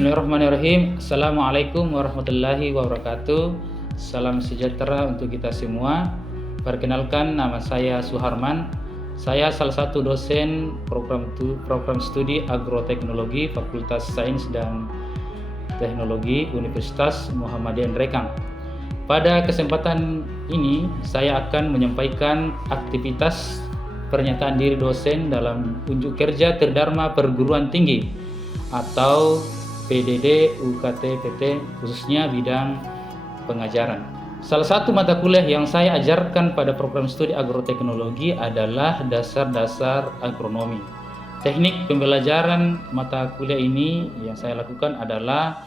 Bismillahirrahmanirrahim. Assalamualaikum warahmatullahi wabarakatuh. Salam sejahtera untuk kita semua. Perkenalkan, nama saya Suharman. Saya salah satu dosen program studi agroteknologi Fakultas Sains dan Teknologi Universitas Muhammadiyah Nrekang. Pada kesempatan ini saya akan menyampaikan aktivitas pernyataan diri dosen dalam unjuk kerja Tridharma Perguruan Tinggi atau PDD UKT PT, khususnya bidang pengajaran. Salah satu mata kuliah yang saya ajarkan pada program studi agroteknologi adalah dasar-dasar agronomi. Teknik pembelajaran mata kuliah ini yang saya lakukan adalah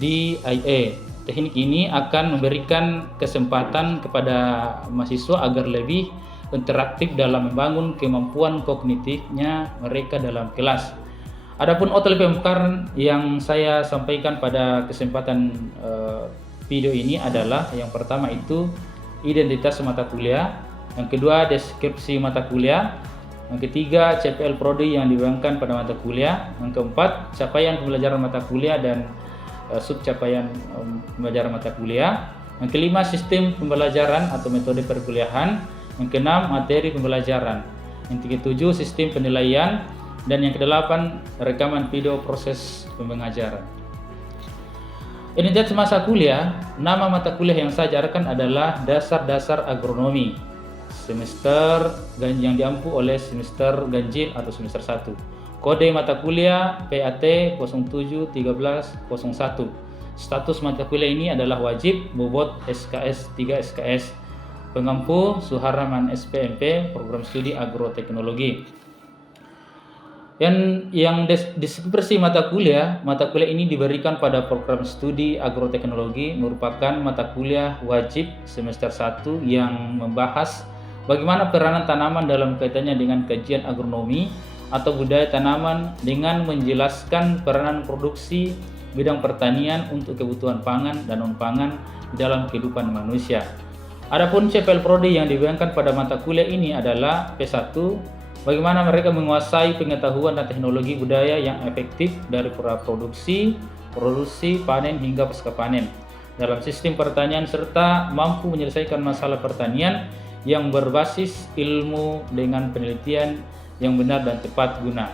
DIA. Teknik ini akan memberikan kesempatan kepada mahasiswa agar lebih interaktif dalam membangun kemampuan kognitifnya mereka dalam kelas. Adapun OTLP yang saya sampaikan pada kesempatan video ini adalah yang pertama itu identitas mata kuliah, yang kedua deskripsi mata kuliah, yang ketiga CPL Prodi yang dibayangkan pada mata kuliah, yang keempat capaian pembelajaran mata kuliah dan subcapaian pembelajaran mata kuliah, yang kelima sistem pembelajaran atau metode perkuliahan, yang keenam materi pembelajaran, yang ketujuh sistem penilaian, dan yang kedelapan rekaman video proses pengajaran. Identitas masa kuliah, nama mata kuliah yang saya ajarkan adalah dasar-dasar agronomi semester yang diampu oleh semester ganjil atau semester 1. Kode mata kuliah PAT 071301. Status mata kuliah ini adalah wajib, bobot SKS 3 SKS. Pengampu Suharman SPMP, program studi agroteknologi. Yang deskripsi mata kuliah ini diberikan pada program studi agroteknologi, merupakan mata kuliah wajib semester 1 yang membahas bagaimana peranan tanaman dalam kaitannya dengan kajian agronomi atau budaya tanaman dengan menjelaskan peranan produksi bidang pertanian untuk kebutuhan pangan dan non-pangan dalam kehidupan manusia. Adapun CPL Prodi yang dibayangkan pada mata kuliah ini adalah P1, bagaimana mereka menguasai pengetahuan dan teknologi budaya yang efektif dari produksi, panen hingga pasca panen dalam sistem pertanian serta mampu menyelesaikan masalah pertanian yang berbasis ilmu dengan penelitian yang benar dan tepat guna.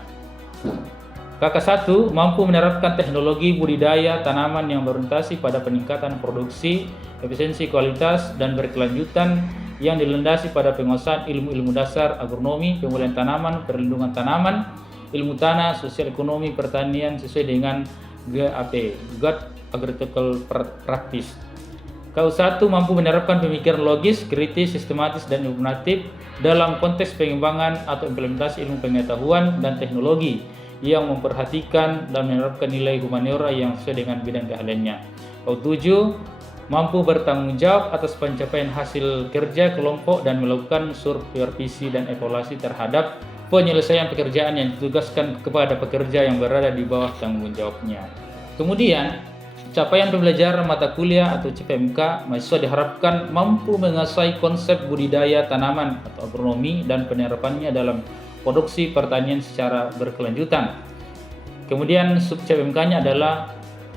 KK1 mampu menerapkan teknologi budidaya tanaman yang berorientasi pada peningkatan produksi, efisiensi kualitas, dan berkelanjutan yang dilandasi pada penguasaan ilmu-ilmu dasar agronomi, pemulihan tanaman, perlindungan tanaman, ilmu tanah, sosial ekonomi pertanian sesuai dengan GAP, Good Agricultural Practice. KU1 mampu menerapkan pemikiran logis, kritis, sistematis, dan inovatif dalam konteks pengembangan atau implementasi ilmu pengetahuan dan teknologi yang memperhatikan dan menerapkan nilai humaniora yang sesuai dengan bidang keahliannya. KU7 mampu bertanggung jawab atas pencapaian hasil kerja kelompok dan melakukan supervisi dan evaluasi terhadap penyelesaian pekerjaan yang ditugaskan kepada pekerja yang berada di bawah tanggung jawabnya. Kemudian, capaian pembelajaran mata kuliah atau CPMK, mahasiswa diharapkan mampu menguasai konsep budidaya tanaman atau agronomi dan penerapannya dalam produksi pertanian secara berkelanjutan. Kemudian sub CPMK-nya adalah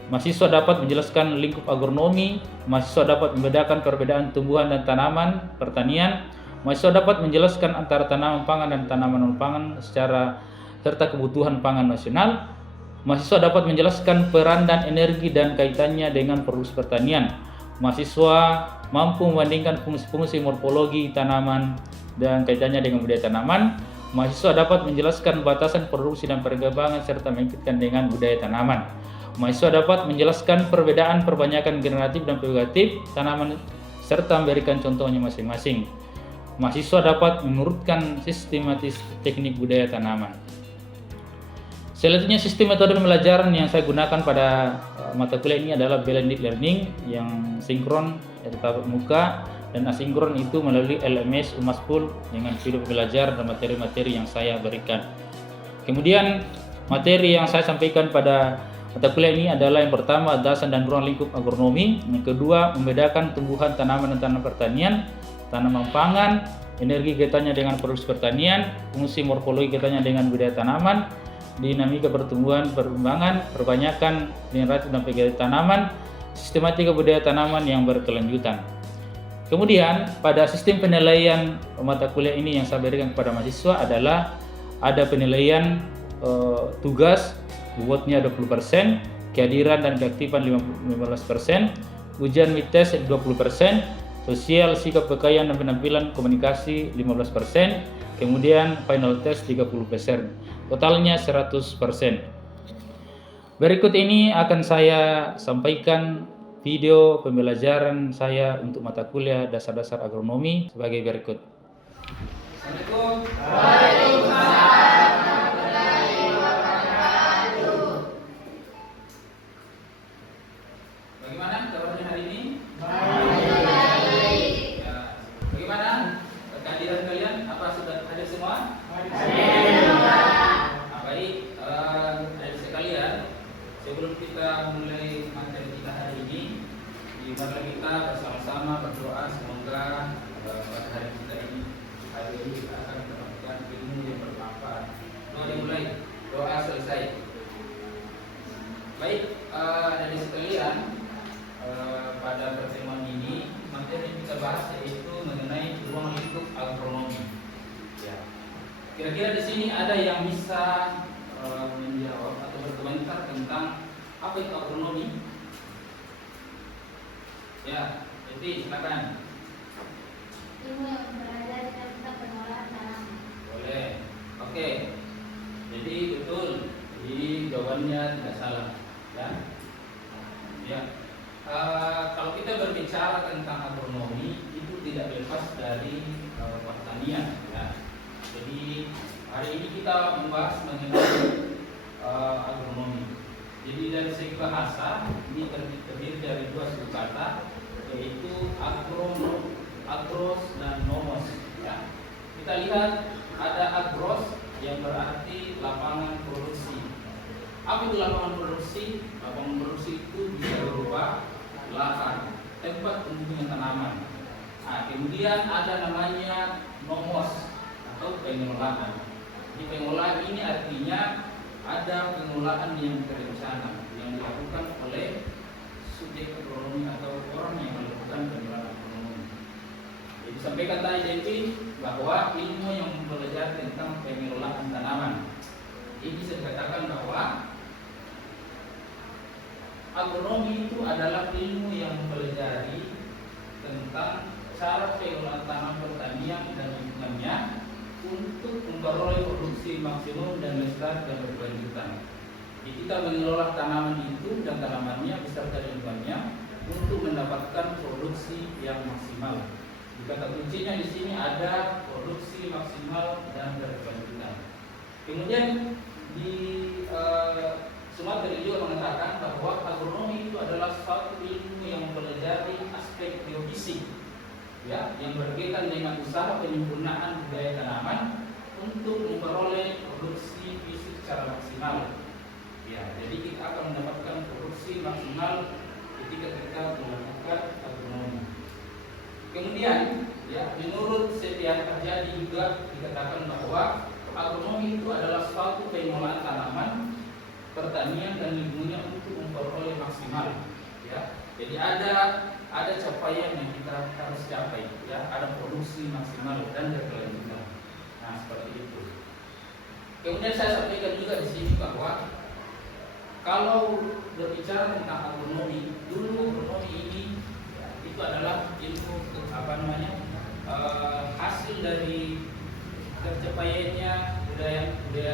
mahasiswa dapat menjelaskan lingkup agronomi, mahasiswa dapat membedakan perbedaan tumbuhan dan tanaman pertanian, mahasiswa dapat menjelaskan antara tanaman pangan dan tanaman non-pangan serta kebutuhan pangan nasional, mahasiswa dapat menjelaskan peran dan energi dan kaitannya dengan produksi pertanian, mahasiswa mampu membandingkan fungsi-fungsi morfologi tanaman dan kaitannya dengan budaya tanaman, mahasiswa dapat menjelaskan batasan produksi dan perkembangan serta mengikutkan dengan budaya tanaman. Mahasiswa dapat menjelaskan perbedaan perbanyakan generatif dan propagatif tanaman serta memberikan contohnya masing-masing. Mahasiswa dapat mengurutkan sistematis teknik budaya tanaman. Selanjutnya sistem metode pembelajaran yang saya gunakan pada mata kuliah ini adalah blended learning yang sinkron yaitu tatap muka dan asinkron itu melalui LMS Umaspul dengan video pembelajaran dan materi-materi yang saya berikan. Kemudian materi yang saya sampaikan pada mata kuliah ini adalah yang pertama dasar dan ruang lingkup agronomi, yang kedua membedakan tumbuhan tanaman dan tanaman pertanian, tanaman pangan, energi kaitannya dengan produksi pertanian, fungsi morfologi kaitannya dengan budaya tanaman, dinamika pertumbuhan, perkembangan, perbanyakan, generatif dan vegetasi tanaman, sistematika budaya tanaman yang berkelanjutan. Kemudian pada sistem penilaian mata kuliah ini yang saya berikan kepada mahasiswa adalah ada penilaian tugas, bobotnya 20%, kehadiran dan keaktifan 15%, ujian midtest 20%, sosial, sikap, kekayaan dan penampilan komunikasi 15%, kemudian final test 30%. Totalnya 100%. Berikut ini akan saya sampaikan video pembelajaran saya untuk mata kuliah dasar-dasar agronomi sebagai berikut. Assalamualaikum. Waalaikumsalam warahmatullahi wabarakatuh. Bagaimana kabarnya hari ini? Baik. Ya. Bagaimana kehadiran kalian? Apa sudah hadir semua? Hadir. Baik. Adik sekalian, sebelum kita mulai materi kita hari ini, marilah kita bersama-sama berdoa semoga pada hari kita ini kita akan mendapatkan ilmu yang bermanfaat. Doa dimulai, doa selesai. Baik, adik sekalian, pada pertemuan ini materi yang kita bahas yaitu mengenai ruang lingkup agronomi. Ya. Kira-kira di sini ada yang bisa menjawab atau berkomentar tentang apa itu agronomi? Ya, jadi silakan. Ilmu yang mempelajari tentang pengolahan tanaman. Boleh. Oke. Jadi betul. Jadi jawabannya tidak salah. Ya. Ya. Kalau kita berbicara tentang agronomi itu tidak lepas dari pertanian. Ya. Jadi hari ini kita membahas mengenai agronomi. Jadi dari segi bahasa ini terdiri dari dua suku kata, yaitu agros dan nomos. Ya. Kita lihat ada agros yang berarti lapangan produksi. Apa itu lapangan produksi? Lapangan produksi itu bisa berupa lahan, tempat tumbuhnya tanaman. Nah, kemudian ada namanya nomos atau pengelolaan. Di pengelolaan ini artinya ada pengelolaan yang terencana yang dilakukan oleh subjek agronomi atau orang yang melakukan pengelolaan agronomi. Jadi disampaikan tadi Devi bahwa ilmu yang mempelajari tentang pengelolaan tanaman. Ini bisa dikatakan bahwa agronomi itu adalah ilmu yang mempelajari tentang cara pengelolaan tanaman pertanian dan lingkungannya untuk memperoleh produksi maksimum dan lestari dan berkelanjutan. Jadi kita mengelola tanaman itu dan tanamannya beserta lingkungannya untuk mendapatkan produksi yang maksimal. Kata kuncinya di sini ada produksi maksimal dan berkelanjutan. Kemudian di Sumatera juga mengatakan bahwa agronomi itu adalah suatu ilmu yang mempelajari aspek biofisik, ya, yang berkaitan dengan usaha penyempurnaan budaya tanaman untuk memperoleh produksi fisik secara maksimal. Ya, jadi kita akan mendapatkan produksi maksimal ketika kita melakukan agronomi. Kemudian, ya, menurut Setia Harjadi juga dikatakan bahwa agronomi itu adalah suatu pengelolaan tanaman, pertanian dan lingkungannya untuk memperoleh maksimal. Ya, jadi ada capaian yang kita harus capai, ya, ada produksi maksimal dan berkelanjutan. Nah, seperti itu. Kemudian saya sampaikan juga di sini bahwa kalau berbicara tentang agronomi, dulu agronomi ini ya, itu adalah ilmu hasil dari tercapaiannya budaya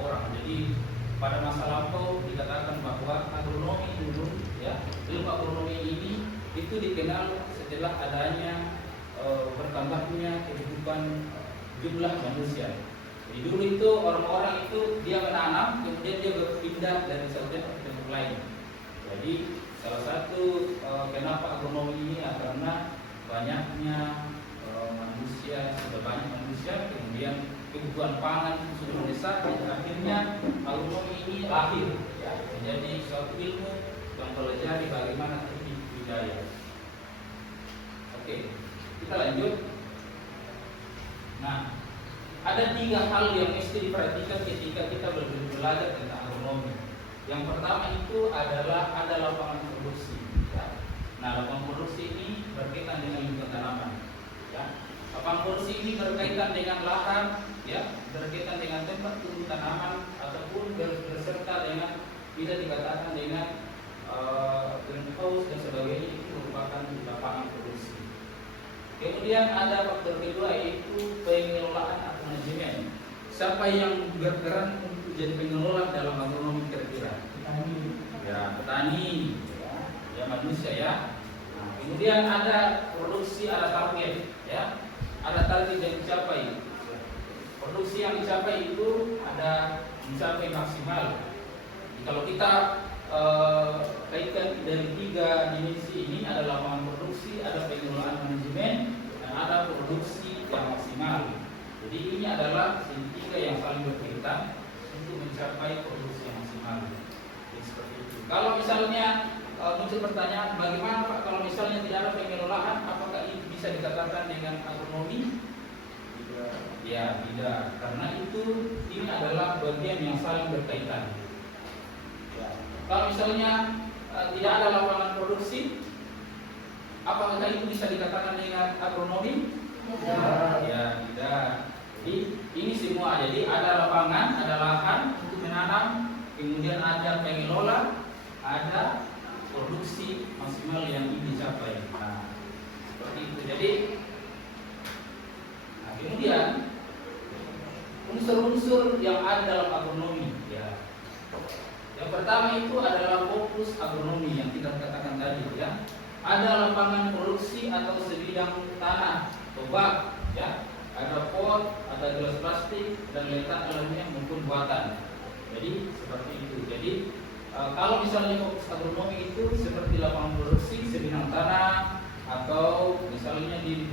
orang. Jadi pada masa lampau dikatakan bahwa agronomi dulu, ya, ilmu agronomi ini itu dikenal setelah adanya bertambahnya kehidupan jumlah manusia. Jadi dulu itu orang-orang itu dia menanam, kemudian dia berpindah dari satu tempat ke tempat lain. Jadi salah satu kenapa agronomi ini karena banyaknya manusia, sudah banyak manusia, kemudian kebutuhan pangan sudah mendesak, dan akhirnya agronomi ini lahir, ya, menjadi suatu ilmu yang mempelajari bagaimana teknik budaya. Oke, kita lanjut. Nah, ada 3 hal yang mesti diperhatikan ketika kita belajar tentang agronomi. Yang pertama itu adalah ada lapangan produksi. Ya. Nah, lapangan produksi ini berkaitan dengan lingkungan tanaman. Ya. Lapangan produksi ini berkaitan dengan lahan, ya, berkaitan dengan tempat tumbuh tanaman ataupun berserta dengan tidak dikatakan dengan greenhouse dan sebagainya, itu merupakan lapangan produksi. Kemudian ada faktor kedua yaitu pengelolaan atau manajemen. Siapa yang berperan untuk jadi pengelola dalam agronomi kira-kira? Petani. Ya, petani, ya manusia ya. Nah, kemudian ada produksi, ada target, ya, ada target yang dicapai. Produksi yang dicapai itu ada mencapai maksimal. Kalau kita kaitkan dari 3 dimensi ini, ada lapangan produksi, ada pengelolaan manajemen, dan ada produksi yang maksimal. Jadi ini adalah 3 yang saling berkaitan untuk mencapai produksi yang maksimal. Jadi seperti itu. Kalau misalnya muncul pertanyaan, bagaimana Pak kalau misalnya tidak ada pengelolaan, apakah ini bisa dikatakan dengan agronomi? Tidak. Ya, tidak. Karena ini adalah bagian yang saling berkaitan. Ya. Kalau misalnya tidak ada lapangan produksi, apakah itu bisa dikatakan dengan agronomi? Tidak. Ya, tidak. Jadi ini semua. Jadi ada lapangan, ada lahan untuk menanam, kemudian ada pengelola, ada produksi maksimal yang ingin dicapai. Nah, seperti itu. Jadi, kemudian unsur-unsur yang ada dalam agronomi, ya. Yang pertama itu adalah fokus agronomi yang kita katakan tadi, ya. Ada lapangan produksi atau sebidang tanah, toba, ya. Ada pot, ada gelas plastik, dan letak alamiah maupun buatan. Jadi seperti itu. Jadi kalau misalnya fokus agronomi itu seperti lapangan produksi, sebidang tanah, atau misalnya di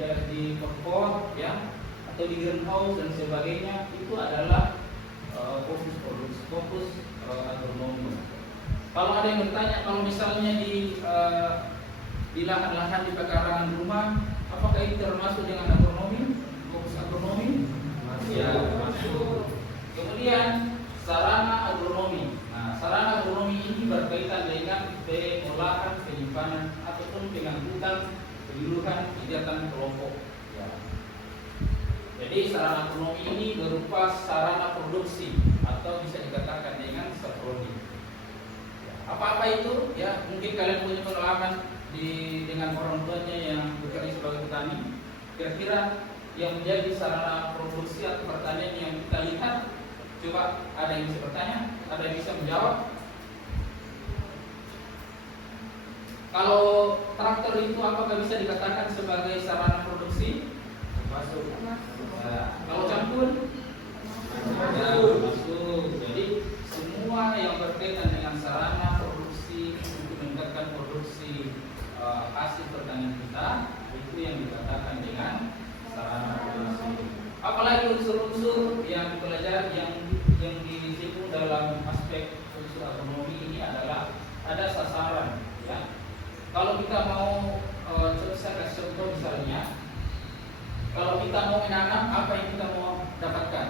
pot, ya, atau di greenhouse dan sebagainya, itu adalah fokus produksi, fokus agronomi. Kalau ada yang bertanya, kalau misalnya di lahan-lahan di pekarangan rumah, apakah itu termasuk dengan agronomi? Fokus agronomi? Ya, masuk. Kemudian sarana agronomi. Nah, sarana agronomi ini berkaitan dengan pengolahan, penyimpanan ataupun pengangkutan penyuluhan kegiatan kelompok. Ya. Jadi sarana agronomi ini berupa sarana produksi atau bisa dikatakan dengan saprodi. Ya. Apa-apa itu? Ya, mungkin kalian punya pengalaman dengan orang tuanya yang bekerja sebagai petani. Kira-kira yang menjadi sarana produksi atau pertanian yang kita lihat, coba ada yang bisa bertanya, ada yang bisa menjawab. Kalau traktor itu apakah bisa dikatakan sebagai sarana produksi? Masuk. Nah, kalau campur? Ya, masuk. Jadi semua yang berkaitan dengan sarana produksi untuk meningkatkan produksi hasil pertanian kita, itu yang dikatakan dengan sarana produksi. Apalagi unsur-unsur yang dipelajari yang disebut dalam aspek unsur agronomi ini adalah ada sasaran, ya. Kalau kita mau saya kasih contoh misalnya, kalau kita mau menanam, apa yang kita mau dapatkan?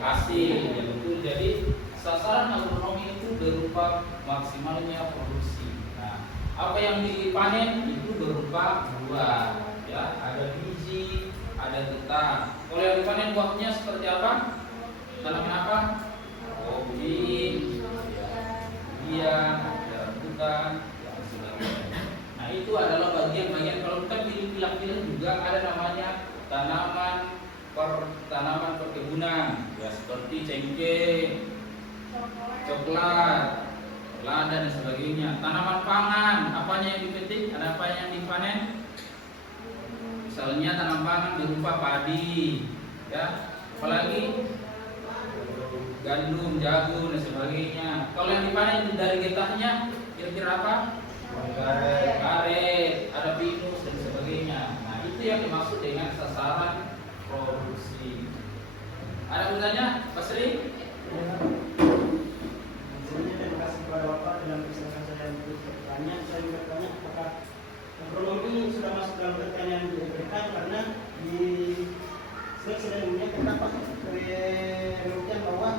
Hasil, ya betul. Jadi sasaran agronomi itu berupa maksimalnya produksi. Nah, apa yang dipanen itu berupa buah, ya, ada biji, ada getah. Kalau yang dipanen buahnya seperti apa? Tanaman apa? Kopi, ya, rambutan, ya, sebagainya. Nah, itu adalah bagian-bagian. Kalau kita pilih-pilih juga ada namanya tanaman perkebunan, ya, seperti cengkeh, coklat, lada dan sebagainya. Tanaman pangan, apanya yang dipetik, ada apa yang dipanen? Misalnya tanam pangan berupa padi, ya, apalagi gandum, jagung dan sebagainya. Kalau yang dipanen dari getahnya, kira-kira apa? Karet, ada pinus dan sebagainya. Nah, itu yang dimaksud dengan sasaran produksi. Ada bertanya, Pak Sri? Terima kasih kepada Bapak dalam kesempatan saya untuk bertanya. Saya juga bertanya apakah agronomi sudah masuk dalam pertanyaan yang diberikan, karena di sudah dunia terdapat penelitian bahwa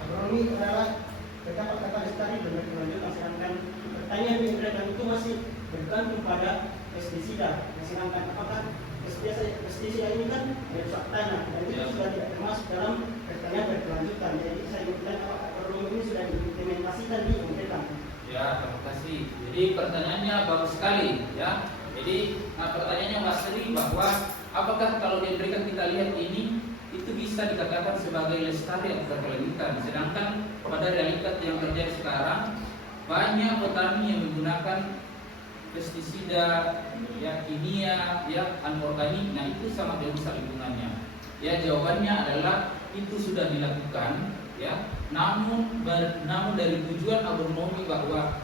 agronomi adalah terdapat kata lestari dan berkelanjutan, sedangkan pertanian di Indonesia itu masih bergantung pada pestisida. Sedangkan apakah pestisida ini kan merusak tanah dan itu sudah tidak termasuk dalam pertanian berkelanjutan. Jadi saya ingin apakah agronomi ini sudah diimplementasikan di Indonesia? Ya, terima kasih. Jadi pertanyaannya bagus sekali, ya. Jadi pertanyaannya Mas Sri bahwa apakah kalau diberikan kita lihat ini itu bisa dikatakan sebagai lestari atau berkelanjutan. Sedangkan pada realitas yang terjadi sekarang banyak petani yang menggunakan pestisida, ya kimia, ya anorganik. Nah itu sangat merusak lingkungannya. Ya jawabannya adalah itu sudah dilakukan, ya. Namun dari tujuan agronomi bahwa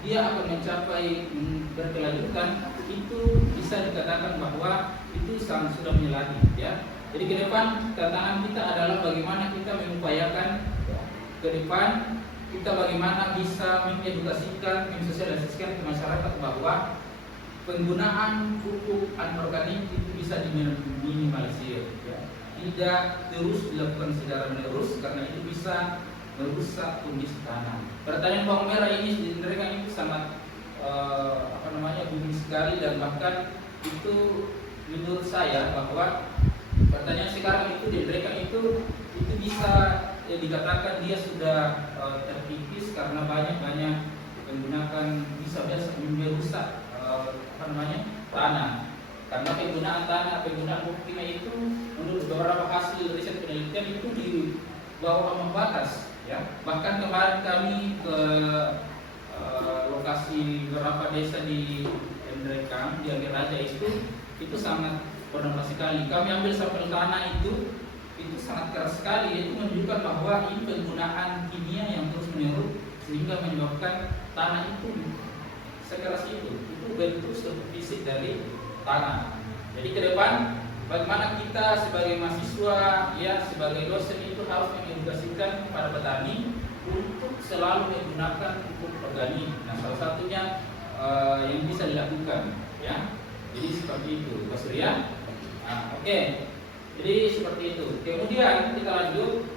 dia akan mencapai berkelanjutan, itu bisa dikatakan bahwa itu sangat sudah menyalahi, ya. Jadi ke depan tantangan kita adalah bagaimana kita mengupayakan ke depan kita bagaimana bisa mengedukasikan, mensosialisasikan ke masyarakat bahwa penggunaan pupuk anorganik itu bisa diminimalisir, ya. Tidak terus dilakukan secara menerus karena itu bisa merusak kondisi tanah. Pertanian bawang merah ini mereka itu sangat booming sekali, dan bahkan itu menurut saya bahwa pertanian sekarang itu di mereka itu bisa dikatakan dia sudah terkikis karena banyak menggunakan bisa merusak tanah. Karena penggunaan pupuk kimia itu menurut beberapa hasil riset penelitian itu di bawah ambang batas, ya. Bahkan kemarin kami ke lokasi beberapa desa di Endrekang, di Akhir Raja itu sangat berdampak sekali. Kami ambil sampel tanah itu sangat keras sekali. Itu menunjukkan bahwa ini penggunaan kimia yang terus menerus sehingga menyebabkan tanah itu sekeras itu bentuk fisik dari tanah. Jadi ke depan bagaimana kita sebagai mahasiswa, ya sebagai dosen itu harus mengedukasikan para petani untuk selalu menggunakan pupuk organik. Nah salah satunya yang bisa dilakukan, ya. Jadi seperti itu, Mas Rian. Nah, oke. Jadi seperti itu. Kemudian kita lanjut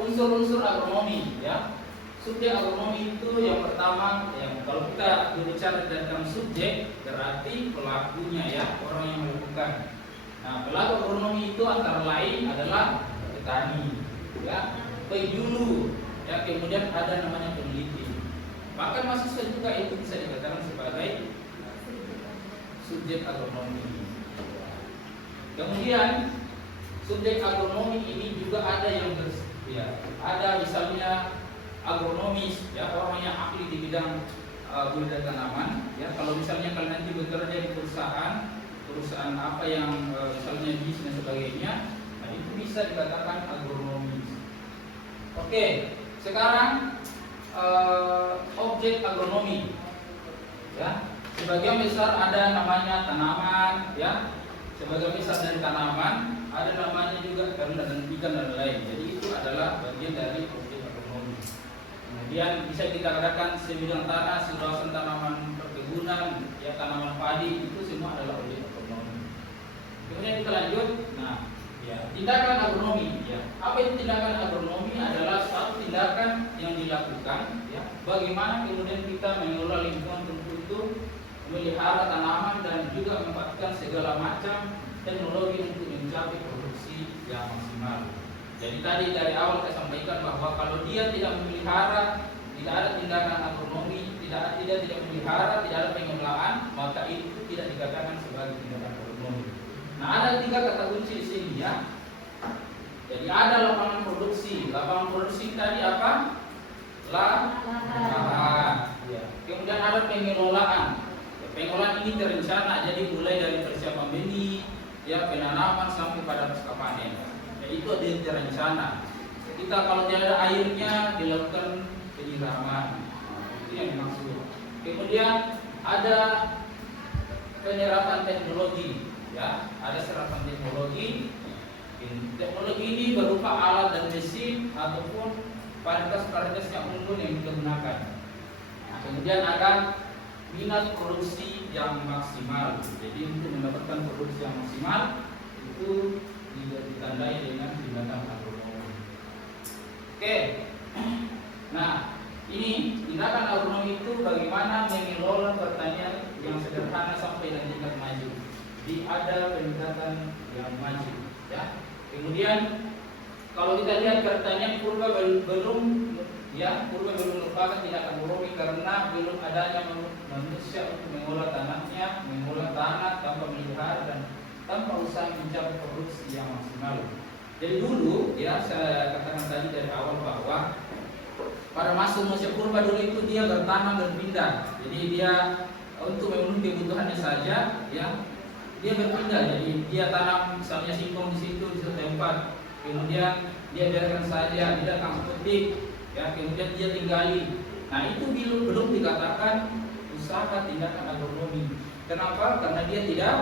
unsur-unsur agronomi, ya. Subjek agronomi itu yang pertama, yang kalau kita berbicara tentang subjek berarti pelakunya, ya, orang yang melakukan. Nah, pelaku agronomi itu antara lain adalah petani, ya, penyuluh, ya, kemudian ada namanya peneliti. Bahkan mahasiswa juga itu bisa dikatakan sebagai subjek agronomi. Kemudian subjek agronomi ini juga ada yang ada misalnya agronomis, ya, orang yang ahli di bidang budidaya tanaman, ya. Kalau misalnya kalian nanti bekerja di perusahaan apa yang misalnya bis dan sebagainya, nah itu bisa dikatakan agronomis. Oke, sekarang objek agronomi, ya. Sebagian besar ada namanya tanaman, ya. Sebagian besar dari tanaman ada namanya juga ternak dan ikan dan lain. Jadi itu adalah bagian dari objek agronomi. Kemudian bisa kita katakan sebidang tanah, seluruh tanaman perkebunan, ya, tanaman padi, itu semua adalah objek agronomi. Kemudian kita lanjut. Nah, ya, tindakan agronomi, ya. Apa itu tindakan agronomi? Adalah satu tindakan yang dilakukan, ya. Bagaimana kemudian kita mengelola lingkungan tertentu, melihara tanaman dan juga memanfaatkan segala macam teknologi untuk mencapai produksi yang maksimal. Jadi tadi dari awal saya sampaikan bahwa kalau dia tidak memelihara, tidak ada tindakan agronomi, tidak memelihara, tidak ada pengelolaan, maka itu tidak dikatakan sebagai tindakan agronomi. Nah, ada 3 kata kunci di sini, ya. Jadi ada lapangan produksi. Lapangan produksi tadi apa? Lahan. Ya. Kemudian ada pengelolaan. Pengelolaan ini terencana, jadi mulai dari persiapan benih, ya, penanaman sampai pada pasca panen. Ya, itu ada terencana. Kita kalau tidak ada airnya dilakukan penyiraman. Itu yang dimaksud. Kemudian ada penerapan teknologi, ya, ada serapan teknologi. Teknologi ini berupa alat dan mesin ataupun varietas yang unggul yang kita gunakan. Nah, kemudian ada minat produksi yang maksimal. Jadi untuk mendapatkan produksi yang maksimal itu juga ditandai dengan tindakan agronomi. Oke, nah ini tindakan agronomi itu bagaimana mengelola pertanian yang sederhana sampai dan tingkat maju. Jadi ada pendekatan yang maju, ya. Kemudian kalau kita lihat pertanian purba belum merupakan tindakan agronomi karena belum adanya manusia untuk mengolah tanahnya, mengolah tanah tanpa melihara dan tanpa usaha mencapai produksi yang maksimal. Jadi dulu, ya saya katakan tadi dari awal bahwa pada masa manusia purba dulu itu dia bertanam berpindah. Jadi dia untuk memenuhi kebutuhannya saja, ya dia berpindah. Jadi dia tanam misalnya singkong di situ di satu tempat, kemudian dia biarkan saja, tidak akan petik, ya kemudian dia tinggali. Nah itu belum dikatakan usaha tindakan agronomi. Kenapa? Karena dia tidak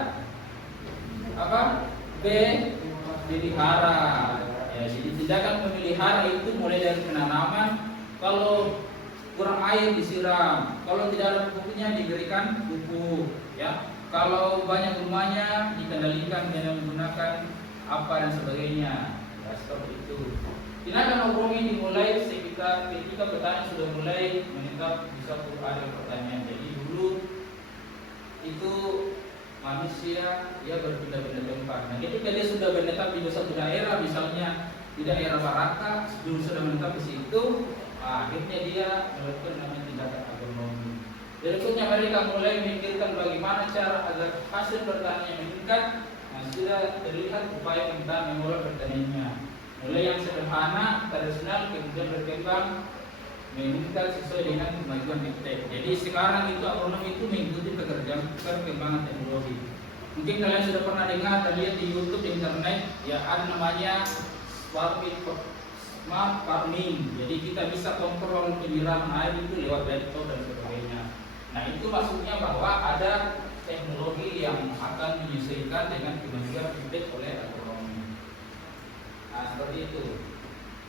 pelihara. Ya, jadi tindakan memelihara itu mulai dari penanaman. Kalau kurang air disiram, kalau tidak ada pupuknya diberikan pupuk, ya. Kalau banyak rumahnya dikendalikan dengan menggunakan apa dan sebagainya. Ya, seperti itu. Tindakan agronomi dimulai ketika petani sudah mulai menetap di suatu area pertanian. Jadi dulu itu manusia dia berpindah-pindah tempat. Nah, ketika dia sudah menetap di suatu daerah, misalnya di daerah Baraka, dulu sudah menetap di situ, akhirnya dia melakukan namanya tindakan agronomi. Berikutnya mereka mulai memikirkan bagaimana cara agar hasil pertanian meningkat. Nah, sudah terlihat upaya kita mengolah pertaniannya. Mulai yang sederhana, tradisional, kemudian berkembang meningkat sesuai dengan kemajuan teknik. Jadi sekarang itu agronomi itu mengikuti perkembangan teknologi. Mungkin kalian sudah pernah dengar dan lihat di YouTube, di internet, ya ada namanya smart farming. Jadi kita bisa kontrol penyiraman air itu lewat laptop dan sebagainya. Nah itu maksudnya bahwa ada teknologi yang akan menyesuaikan dengan kemajuan teknik oleh agronomi. Nah seperti itu.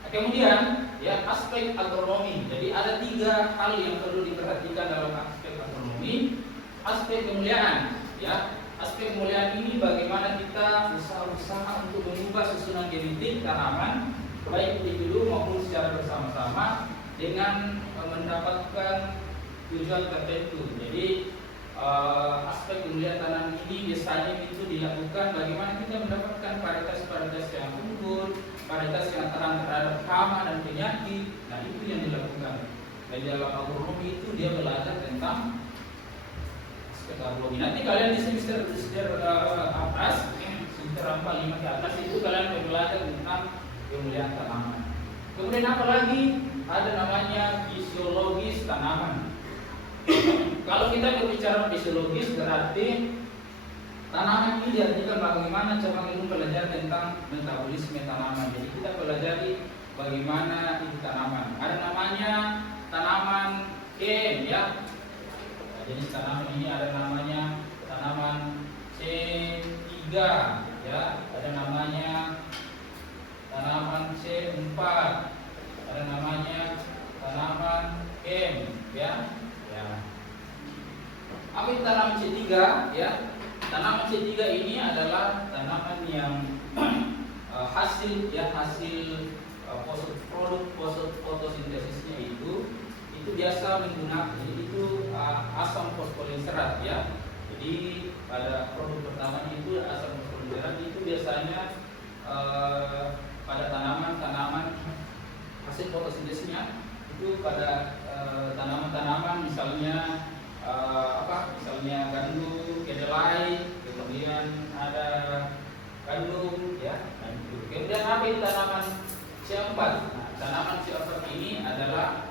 Nah, kemudian ya aspek agronomi. Jadi ada 3 hal yang perlu diperhatikan dalam aspek agronomi. Aspek kemuliaan, ya. Aspek kemuliaan ini bagaimana kita usaha untuk mengubah susunan genetik tanaman baik individu maupun secara bersama-sama dengan mendapatkan tujuan tertentu. Jadi aspek kemuliaan tanaman ini biasanya itu dilakukan bagaimana kita mendapatkan varietas-varietas yang unggul, varietas yang tahan terhadap hama dan penyakit. Nah itu yang dilakukan. Di dalam agronomi itu dia belajar tentang aspek agronomi. Nanti kalian di semester atas, semester 4, 5 ke atas itu kalian belajar tentang kemuliaan tanaman. Kemudian apa lagi? Ada namanya fisiologis tanaman. Kalau kita berbicara fisiologis berarti tanaman ini diartikan bagaimana cabang ilmu belajar tentang metabolisme tanaman. Jadi kita pelajari bagaimana itu tanaman. Ada namanya tanaman kem, ya. Nah, jadi tanaman ini ada namanya tanaman C3, ya. Ada namanya tanaman C4, ada namanya tanaman kem, ya. Apa itu tanaman C3, ya? Tanaman C3 ini adalah tanaman yang hasil produk fotosintesisnya itu biasa menggunakan itu asam fosforilserat, ya. Jadi pada produk pertama itu asam fosforilserat itu biasanya pada tanaman hasil fotosintesisnya itu pada tanaman-tanaman misalnya misalnya gandum, kedelai, kemudian ada gandum, ya. Nah, itu. Kemudian apa itu tanaman C4? Nah, tanaman C4 ini adalah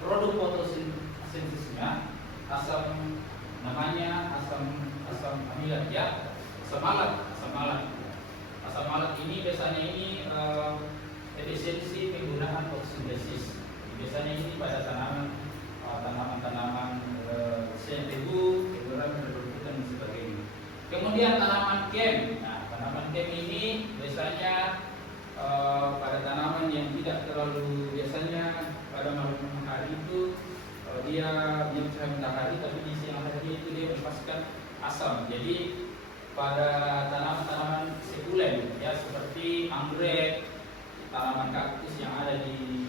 produk fotosintesisnya namanya asam amilat, ya. Asam malat ini biasanya ini efisiensi penggunaan fotosintesis. Biasanya ini pada tanaman CNTU, dan sebagainya. Kemudian tanaman kem. Nah, tanaman kem ini biasanya pada tanaman yang tidak terlalu biasanya pada malam hari itu dia cahaya matahari, tapi di siang hari itu dia melepaskan asam. Jadi pada tanaman-tanaman sekulen ya, seperti anggrek, tanaman kaktus yang ada di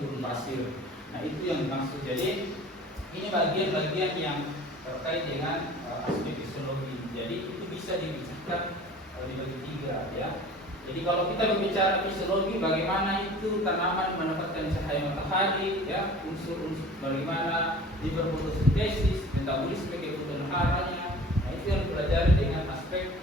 gurun pasir. Nah, itu yang dimaksud. Jadi ini bagian-bagian yang terkait dengan aspek fisiologi. Jadi itu bisa dibicarakan dibagi tiga ya. Jadi kalau kita berbicara fisiologi, bagaimana itu tanaman mendapatkan cahaya matahari, ya, unsur-unsur bagaimana di berfotosintesis, metabolisme kebutuhan haranya. Nah, itu yang dipelajari dengan aspek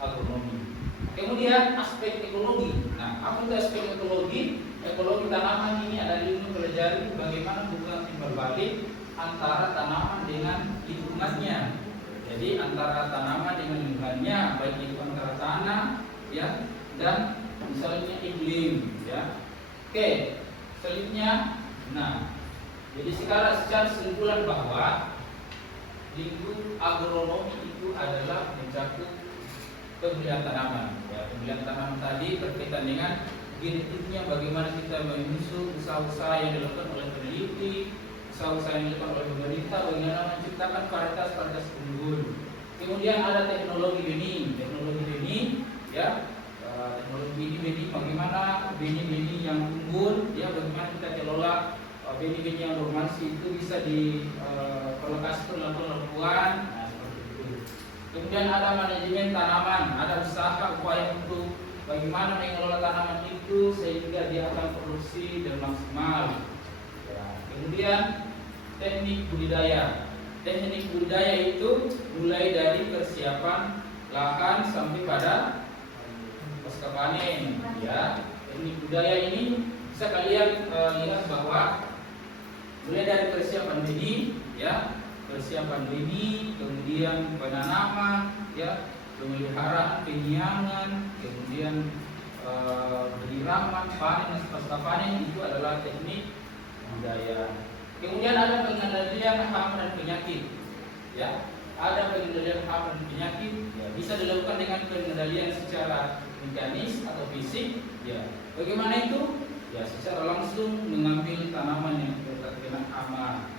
agronomi. Kemudian aspek ekologi. Nah, apa itu aspek ekologi? Ekologi tanaman ini adalah ilmu pelajari bagaimana hubungan timbal balik antara tanaman dengan lingkungannya. Jadi antara tanaman dengan lingkungannya, baik itu antara tanah, ya, dan misalnya iklim, ya. Oke, selanjutnya, nah, jadi secara kesimpulan bahwa lingkup agronomi itu adalah mencakup pembelian tanaman. Ya, pembelian tanaman tadi berkaitan dengan genetiknya, bagaimana kita menyusun usaha-usaha yang dilakukan oleh peneliti, usaha-usaha yang dilakukan oleh pemerintah, bagaimana menciptakan varietas-varietas unggul. Kemudian ada teknologi benih, ya. Teknologi benih, bagaimana benih-benih yang unggul, ya, bagaimana kita kelola benih-benih yang dormansi itu bisa dikolokasikan dalam pelabuhan. Nah, seperti itu. Kemudian ada manajemen tanaman, ada usaha upaya untuk bagaimana mengelola tanaman itu sehingga dia akan produksi dan maksimal. Ya. Kemudian teknik budidaya. Teknik budidaya itu mulai dari persiapan lahan sampai pada pasca panen. Ya. Teknik budidaya ini bisa kalian lihat bahwa mulai dari persiapan benih, ya, persiapan benih, kemudian penanaman, ya, pemeliharaan, penyiangan, kemudian penyiraman, panen, pasca panen, itu adalah teknik budidaya. Kemudian ada pengendalian hama dan penyakit, ya, ada pengendalian hama dan penyakit, ya, bisa dilakukan dengan pengendalian secara mekanis atau fisik, ya. Bagaimana itu? Ya, secara langsung mengambil tanaman yang terkena hama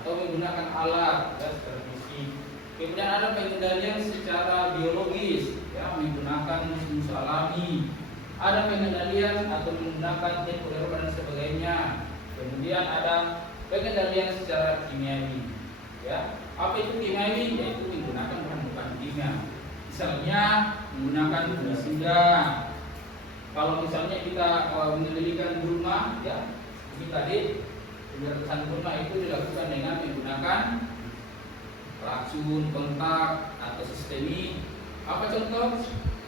atau menggunakan alat, ya, secara fisik. Kemudian ada pengendalian secara biologis, ya, menggunakan musuh alami. Ada pengendalian atau menggunakan teknik herba dan sebagainya. Kemudian ada pengendalian secara kimiawi, ya. Apa itu kimiawi? Yaitu menggunakan bahan-bahan kimia. Misalnya menggunakan pestisida. Kalau misalnya kita mengendalikan gulma, ya, ini tadi pemberantasan gulma itu dilakukan dengan menggunakan racun kontak atau sistemik. Apa contoh?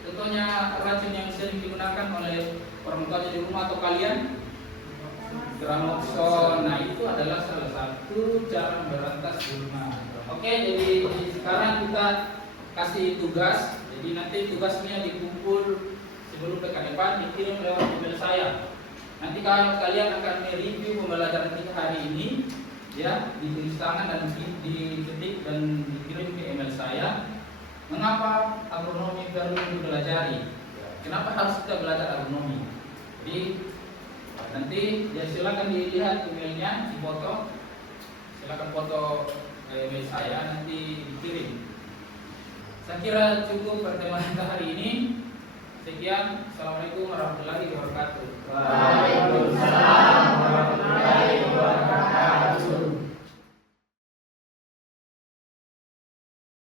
Contohnya racun yang sering digunakan oleh orang tua di rumah atau kalian? Gramoxone. Nah, itu adalah salah satu cara memberantas gulma. Oke, jadi sekarang kita kasih tugas. Jadi nanti tugasnya dikumpul sebelum pekan depan, dikirim lewat email saya. Nanti kalau kalian akan mereview pembelajaran kita hari ini, ya, ditulis tangan dan diketik dan dikirim ke email saya. Mengapa agronomi perlu dipelajari? Kenapa harus kita belajar agronomi? Jadi nanti ya silakan dilihat emailnya, dipoto. Silakan foto email saya, nanti dikirim. Saya kira cukup pertemuan kita hari ini. Sekian, assalamualaikum warahmatullahi wabarakatuh. Waalaikumsalam warahmatullahi wabarakatuh.